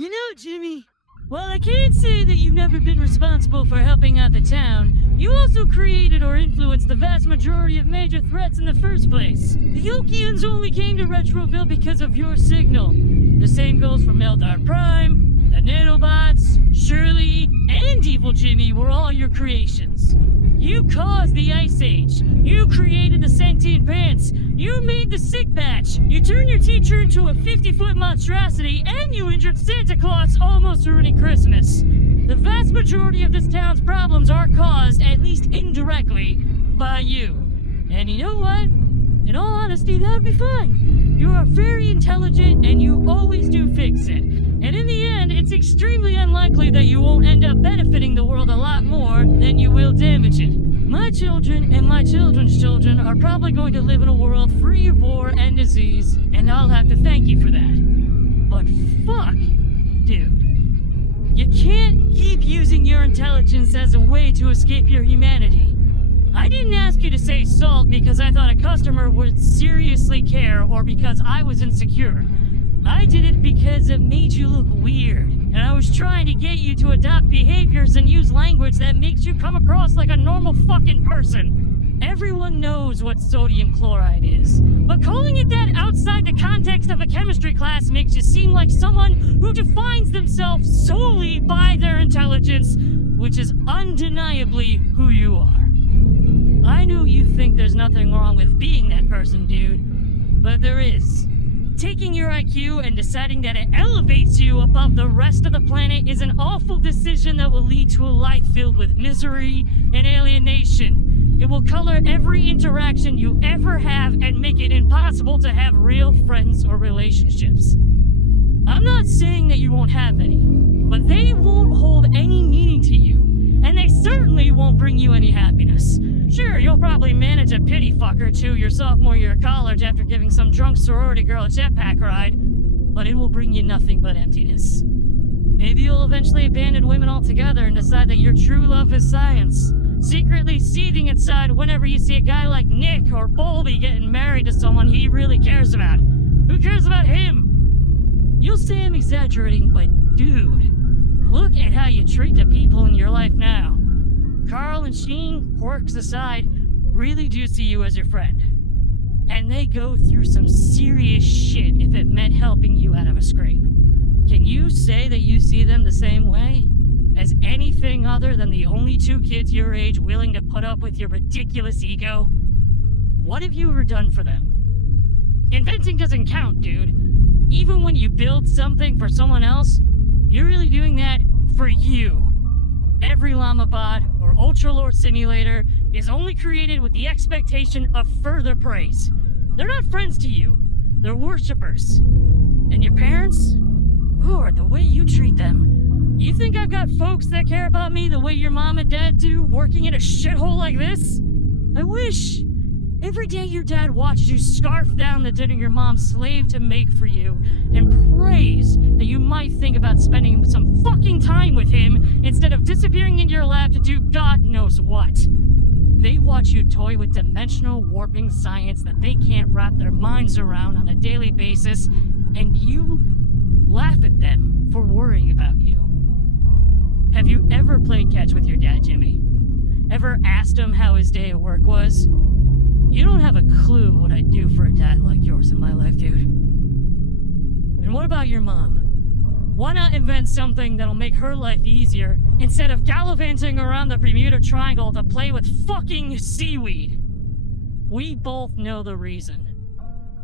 You know, Jimmy, while I can't say that you've never been responsible for helping out the town, you also created or influenced the vast majority of major threats in the first place. The Yokians only came to Retroville because of your signal. The same goes for Meldar Prime, the Nanobots, Shirley, and Evil Jimmy were all your creations. You caused the Ice Age. You created the sentient pants. You made the sick patch. You turned your teacher into a 50-foot monstrosity, and you injured Santa Claus, almost ruining Christmas. The vast majority of this town's problems are caused, at least indirectly, by you. And you know what? In all honesty, that would be fine. You are very intelligent, and you always do fix it. And in the end, it's extremely unlikely that you won't end up benefiting the world a lot more than you will damage it. My children and my children's children are probably going to live in a world free of war and disease, and I'll have to thank you for that. But fuck, dude. You can't keep using your intelligence as a way to escape your humanity. I didn't ask you to say salt because I thought a customer would seriously care or because I was insecure. I did it because it made you look weird, and I was trying to get you to adopt behaviors and use language that makes you come across like a normal fucking person. Everyone knows what sodium chloride is, but calling it that outside the context of a chemistry class makes you seem like someone who defines themselves solely by their intelligence, which is undeniably who you are. I know you think there's nothing wrong with being that person, dude, but there is. Taking your IQ and deciding that it elevates you above the rest of the planet is an awful decision that will lead to a life filled with misery and alienation. It will color every interaction you ever have and make it impossible to have real friends or relationships. I'm not saying that you won't have any, but they won't hold any meaning to you, and they certainly won't bring you any happiness. Sure, you'll probably manage a pity fuck or two your sophomore year of college after giving some drunk sorority girl a jetpack ride, but it will bring you nothing but emptiness. Maybe you'll eventually abandon women altogether and decide that your true love is science, secretly seething inside whenever you see a guy like Nick or Bolby getting married to someone he really cares about. Who cares about him? You'll say I'm exaggerating, but dude, look at how you treat the people in your life now. Carl and Sheen, quirks aside, really do see you as your friend. And they go through some serious shit if it meant helping you out of a scrape. Can you say that you see them the same way? As anything other than the only two kids your age willing to put up with your ridiculous ego? What have you ever done for them? Inventing doesn't count, dude. Even when you build something for someone else, you're really doing that for you. Every llama bot or Ultralord simulator is only created with the expectation of further praise. They're not friends to you, they're worshippers. And your parents? Lord, the way you treat them. You think I've got folks that care about me the way your mom and dad do, working in a shithole like this? I wish. Every day your dad watches you scarf down the dinner your mom slaved to make for you, and prays that you might think about spending some fucking time with him instead of disappearing into your lab to do God knows what. They watch you toy with dimensional warping science that they can't wrap their minds around on a daily basis, and you laugh at them for worrying about you. Have you ever played catch with your dad, Jimmy? Ever asked him how his day at work was? You don't have a clue what I'd do for a dad like yours in my life, dude. And what about your mom? Why not invent something that'll make her life easier instead of gallivanting around the Bermuda Triangle to play with fucking seaweed? We both know the reason.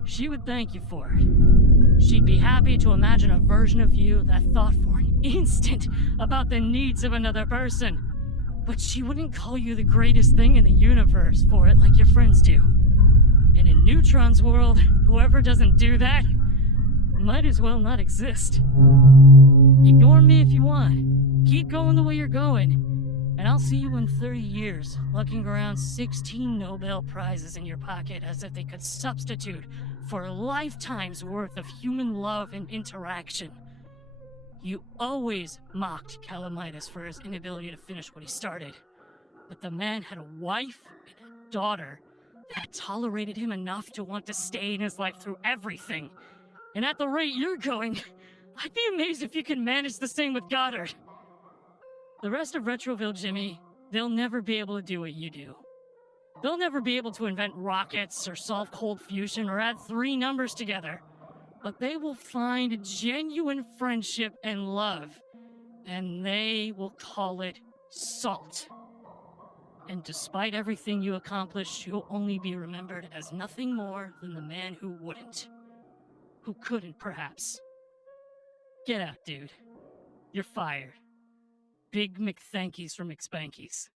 She would thank you for it. She'd be happy to imagine a version of you that thought for an instant about the needs of another person. But she wouldn't call you the greatest thing in the universe for it like your friends do. And in Neutron's world, whoever doesn't do that might as well not exist. Ignore me if you want. Keep going the way you're going. And I'll see you in 30 years, lugging around 16 Nobel Prizes in your pocket as if they could substitute for a lifetime's worth of human love and interaction. You always mocked Calamitis for his inability to finish what he started. But the man had a wife and a daughter that tolerated him enough to want to stay in his life through everything. And at the rate you're going, I'd be amazed if you could manage the same with Goddard. The rest of Retroville, Jimmy, they'll never be able to do what you do. They'll never be able to invent rockets or solve cold fusion or add 3 numbers together. But they will find genuine friendship and love, and they will call it salt. And despite everything you accomplished, you'll only be remembered as nothing more than the man who wouldn't. Who couldn't, perhaps. Get out, dude. You're fired. Big McThankies from McSpankies.